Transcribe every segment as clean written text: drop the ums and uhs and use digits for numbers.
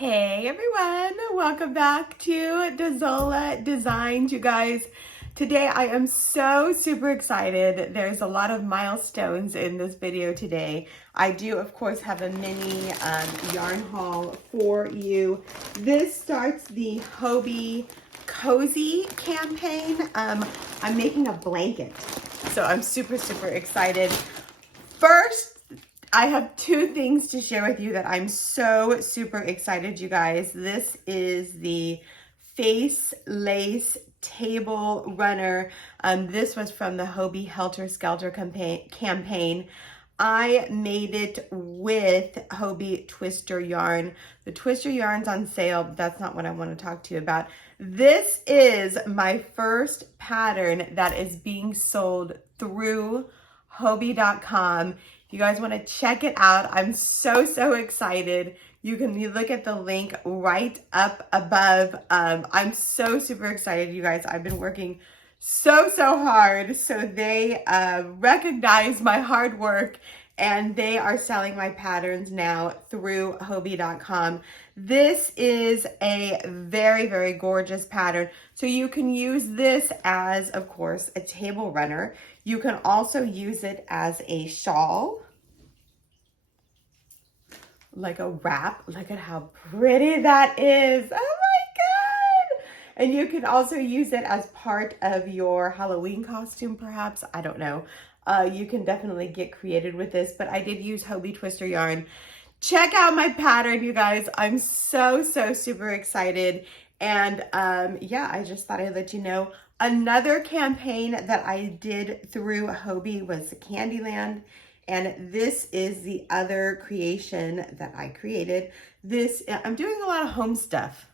Hey everyone, welcome back to Dezola Designs, you guys. Today I am so super excited. There's a lot of milestones in this video today. I do of course have a mini yarn haul for you. This starts the Hobbii Cozy campaign. I'm making a blanket, so I'm super excited. First, I have two things to share with you that I'm so super excited, you guys. This is the Face Lace Table Runner. This was from the Hobbii Helter Skelter campaign. I made it with Hobbii Twister yarn. The Twister yarn's on sale, but that's not what I want to talk to you about. This is my first pattern that is being sold through Hobbii.com. You guys want to check it out. I'm so excited. You look at the link right up above. I'm so super excited, you guys. I've been working so hard. So they recognize my hard work and they are selling my patterns now through Hobbii.com. This is a very gorgeous pattern. So you can use this as, of course, a table runner. You can also use it as a shawl, like a wrap. Look at how pretty that is. Oh my God. And you can also use it as part of your Halloween costume, perhaps. I don't know. You can definitely get creative with this, but I did use Hobbii Twister yarn. Check out my pattern, you guys. I'm so super excited. And yeah, I just thought I'd let you know. Another campaign that I did through Hobbii was Candyland. And this is the other creation that I created. I'm doing a lot of home stuff.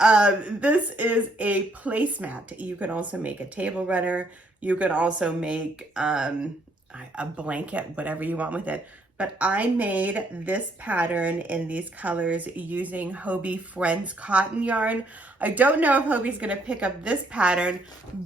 This is a placemat. You can also make a table runner. You can also make a blanket, whatever you want with it. But I made this pattern in these colors using Hobbii Friends cotton yarn. I don't know if Hobbie's gonna pick up this pattern,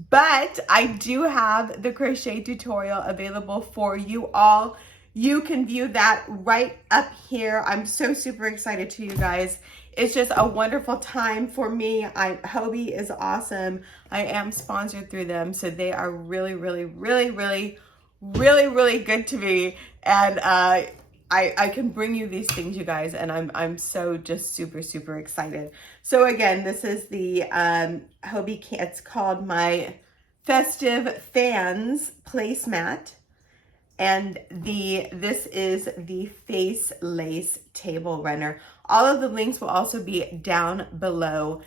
but I do have the crochet tutorial available for you all. You can view that right up here. I'm so super excited to you guys. It's just a wonderful time for me. Hobbii is awesome. I am sponsored through them, so they are really good to me. And I can bring you these things, you guys, and I'm so just super excited. So again, this is the Hobbii. It's called my Festive Fans placemat. And this is the Face Lace Table Runner. All of the links will also be down below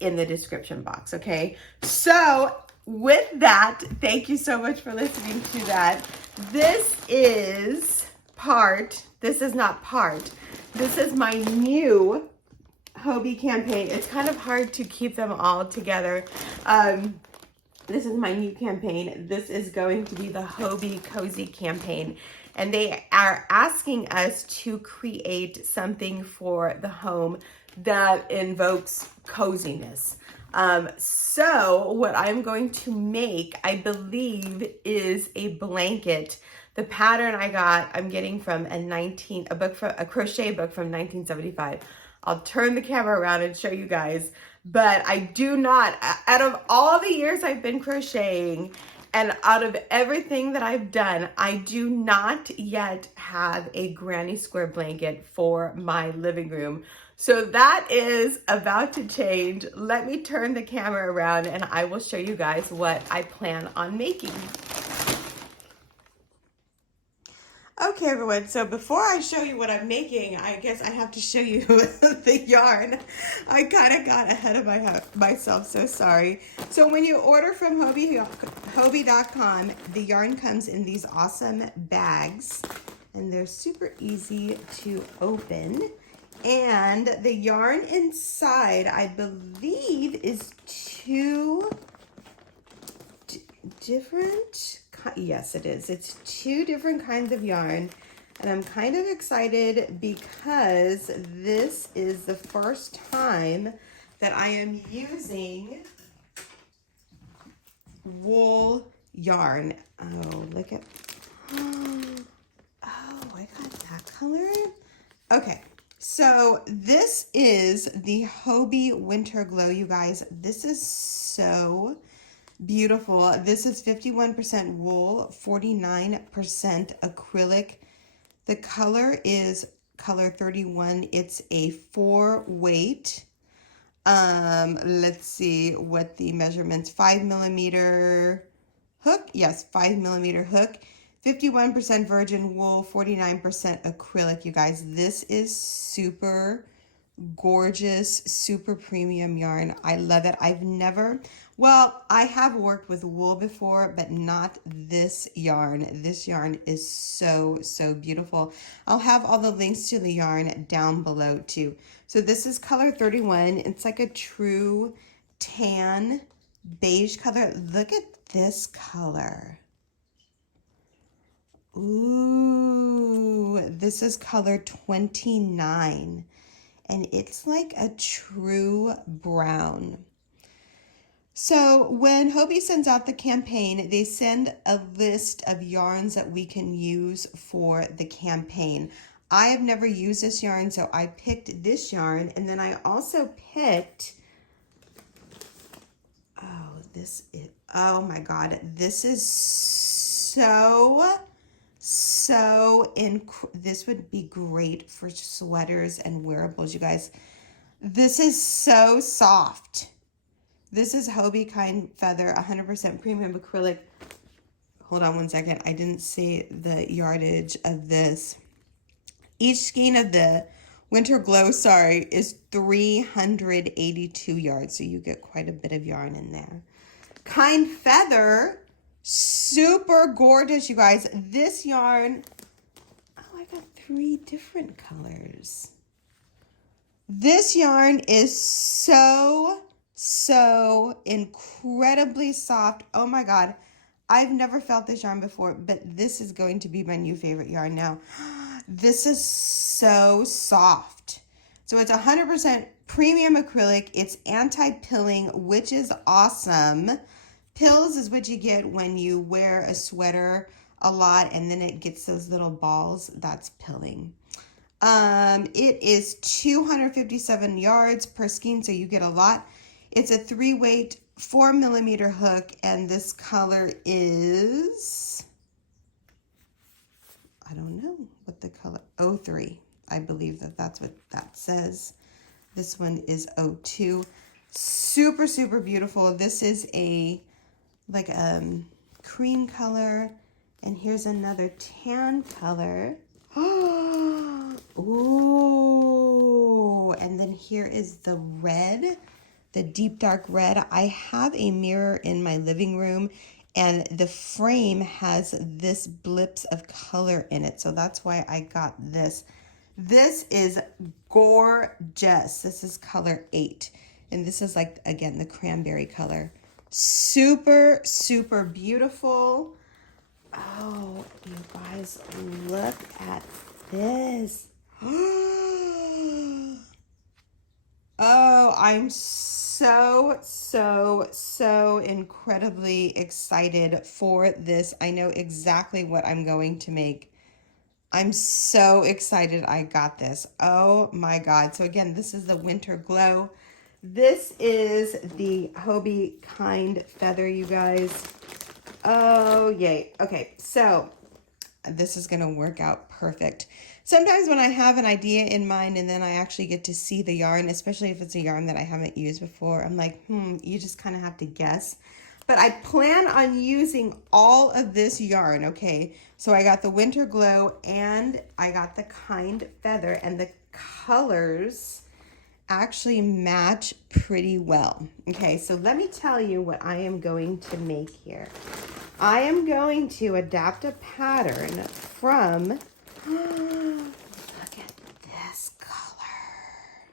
in the description box, okay? So with that, thank you so much for listening to that. This is my new Hobbii campaign. It's kind of hard to keep them all together. This is my new campaign. This is going to be the Hobbii Cozy campaign. And they are asking us to create something for the home that invokes coziness. So what I'm going to make, I believe, is a blanket. The pattern I'm getting from a crochet book from 1975. I'll turn the camera around and show you guys. But I do not, out of all the years I've been crocheting and out of everything that I've done, I do not yet have a granny square blanket for my living room. So that is about to change. Let me turn the camera around and I will show you guys what I plan on making. Okay, everyone, so before I show you what I'm making, I guess I have to show you the yarn. I kind of got ahead of myself, so sorry. So when you order from Hobbii.com, the yarn comes in these awesome bags, and they're super easy to open. And the yarn inside, I believe, is two different. Yes, it is. It's two different kinds of yarn. And I'm kind of excited because this is the first time that I am using wool yarn. Oh, look at, oh, I got that color. Okay, So this is the Hobbii Winter Glow, you guys. This is so beautiful. This is 51% wool, 49% acrylic. The color is color 31. It's a 4-weight. Let's see what the measurements, 5mm hook. Yes, 5mm hook. 51% virgin wool, 49% acrylic, you guys. This is super gorgeous, super premium yarn. I love it. I've never, well, I have worked with wool before, but not this yarn. This yarn is so, so beautiful. I'll have all the links to the yarn down below too. So this is color 31. It's like a true tan beige color. Look at this color. Ooh, this is color 29. And it's like a true brown. So when Hobbii sends out the campaign, they send a list of yarns that we can use for the campaign. I have never used this yarn, so I picked this yarn, and then I also picked, oh my God, this is this would be great for sweaters and wearables, you guys. This is so soft. This is Hobbii Kind Feather, 100% premium acrylic. Hold on one second. I didn't say the yardage of this. Each skein of the Winter Glow, is 382 yards. So you get quite a bit of yarn in there. Kind Feather, super gorgeous, you guys. This yarn, oh, I got 3 different colors. This yarn is so incredibly soft. Oh my God. I've never felt this yarn before, but this is going to be my new favorite yarn now. This is so soft. So it's 100% premium acrylic. It's anti-pilling, which is awesome. Pills is what you get when you wear a sweater a lot and then it gets those little balls. That's pilling. It is 257 yards per skein, so you get a lot. It's a 3-weight, 4mm hook, and this color is, I don't know what the color, 03. I believe that's what that says. This one is 02. Super, super beautiful. This is a, like a cream color, and here's another tan color. Ooh, and then here is the red, the deep dark red. I have a mirror in my living room and the frame has this blips of color in it. So that's why I got this. This is gorgeous. This is color 8. And this is like, again, the cranberry color. Super, super beautiful. Oh, you guys, look at this. Oh, I'm so incredibly excited for this. I know exactly what I'm going to make. I'm so excited I got this. Oh my God. So again, this is the Winter Glow. This is the Hobbii Kind Feather, you guys. Oh, yay. Okay, so this is going to work out perfect. Sometimes when I have an idea in mind and then I actually get to see the yarn, especially if it's a yarn that I haven't used before, I'm like, you just kind of have to guess. But I plan on using all of this yarn, okay? So I got the Winter Glow and I got the Kind Feather, and the colors actually match pretty well. Okay, so let me tell you what I am going to make here. I am going to adapt a pattern from, look at this color.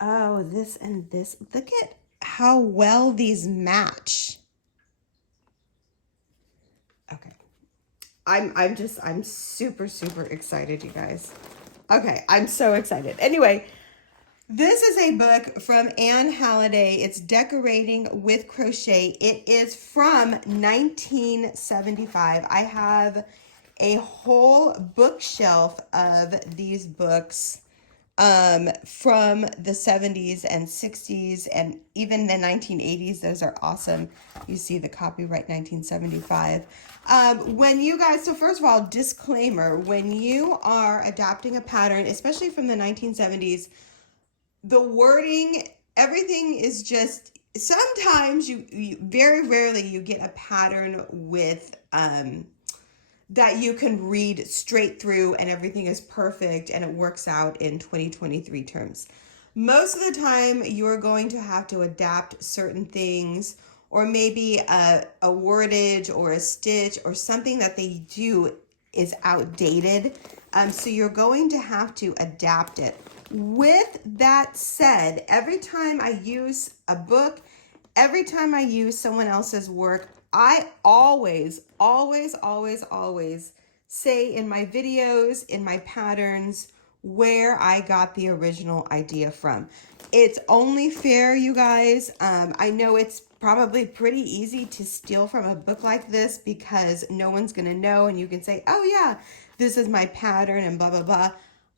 Oh, this and this. Look at how well these match. Okay. I'm super excited, you guys. Okay, I'm so excited. Anyway, this is a book from Anne Halliday. It's Decorating with Crochet. It is from 1975. I have a whole bookshelf of these books from the 70s and 60s and even the 1980s. Those are awesome. You see the copyright 1975. When you guys, so first of all, disclaimer, when you are adapting a pattern, especially from the 1970s, the wording, everything is just, sometimes you very rarely you get a pattern with, that you can read straight through and everything is perfect and it works out in 2023 terms. Most of the time you're going to have to adapt certain things, or maybe a wordage or a stitch or something that they do is outdated. So you're going to have to adapt it. With that said, every time I use a book, every time I use someone else's work, I always say in my videos, in my patterns, where I got the original idea from. It's only fair, you guys. I know it's probably pretty easy to steal from a book like this because no one's gonna know, and you can say, oh yeah, this is my pattern and blah, blah, blah.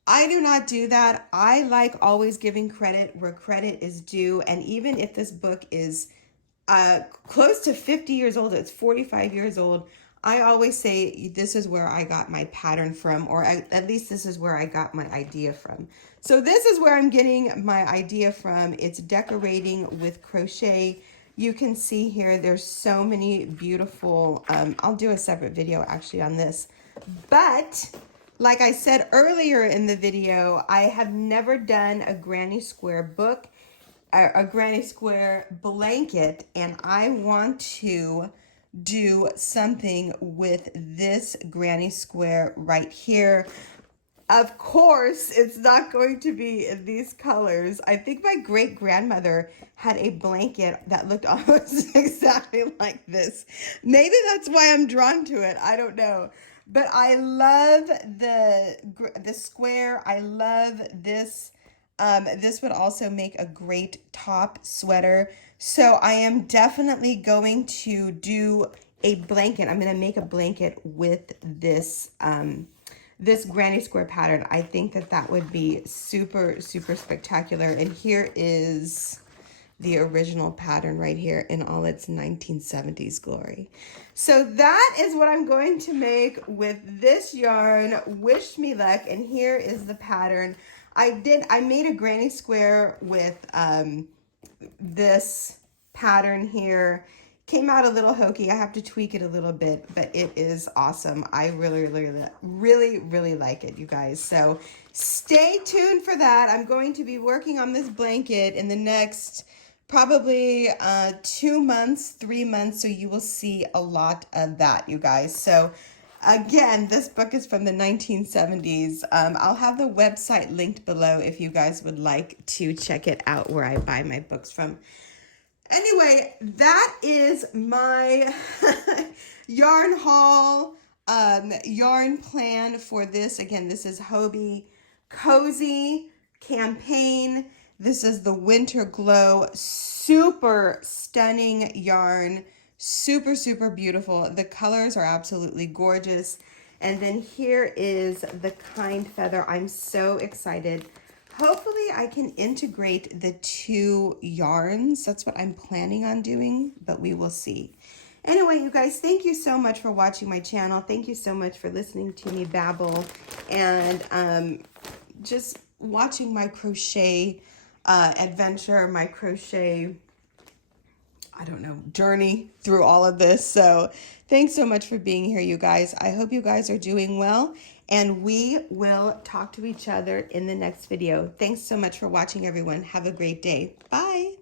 I do not do that. I like always giving credit where credit is due. And even if this book is close to 50 years old, it's 45 years old, I always say this is where I got my pattern from, or at least this is where I got my idea from. So this is where I'm getting my idea from. It's decorating with crochet. You can see here there's so many beautiful, I'll do a separate video actually on this. But like I said earlier in the video, I have never done a granny square book, a granny square blanket, and I want to do something with this granny square right here. Of course, it's not going to be in these colors. I think my great grandmother had a blanket that looked almost exactly like this. Maybe that's why I'm drawn to it. I don't know. But I love the square. I love this. This would also make a great top sweater. So I am definitely going to do a blanket. I'm going to make a blanket with this, this granny square pattern. I think that that would be super, super spectacular. And here is the original pattern right here in all its 1970s glory. So that is what I'm going to make with this yarn. Wish me luck. And here is the pattern. I made a granny square with this pattern here. Came out a little hokey. I have to tweak it a little bit, but it is awesome. I really like it, you guys. So stay tuned for that. I'm going to be working on this blanket in the next probably 2 months, 3 months. So you will see a lot of that, you guys. So again, this book is from the 1970s. I'll have the website linked below if you guys would like to check it out, where I buy my books from. Anyway, that is my yarn haul, yarn plan for this. Again, this is Hobbii Cozy Campaign. This is the Winter Glow. Super stunning yarn. Super, super beautiful. The colors are absolutely gorgeous. And then here is the Kind Feather. I'm so excited. Hopefully I can integrate the two yarns. That's what I'm planning on doing, but we will see. Anyway, you guys, thank you so much for watching my channel. Thank you so much for listening to me babble and just watching my crochet adventure, my crochet, I don't know, journey through all of this. So thanks so much for being here, you guys. I hope you guys are doing well, and we will talk to each other in the next video. Thanks so much for watching, everyone. Have a great day. Bye.